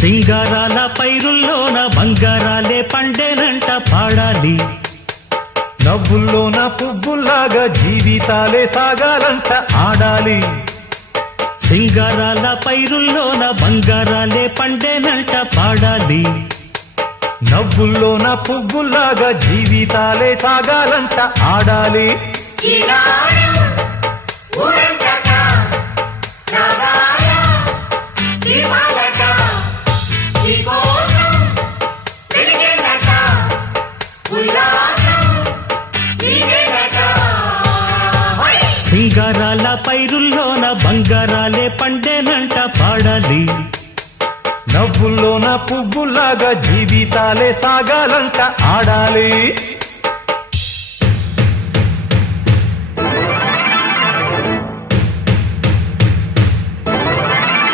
సింగారాల పైరుల్లోన బంగారాలే పండేనంట పాడాలి. నవ్వుల్లోన పువ్వుల్లాగా జీవితాలే సాగాలంట ఆడాలి. సింగారాల పైరుల్లోన బంగారాలే పండేనంట పాడాలి. నవ్వుల్లోన పువ్వుల్లాగా జీవితాలే సాగాలంట ఆడాలి. సింగారాల పైరుల్లోన బంగారాలే పండేనంట పాడాలి. నవ్వుల్లోన పువ్వుల్లాగా జీవితాలే సాగాలంట ఆడాలి.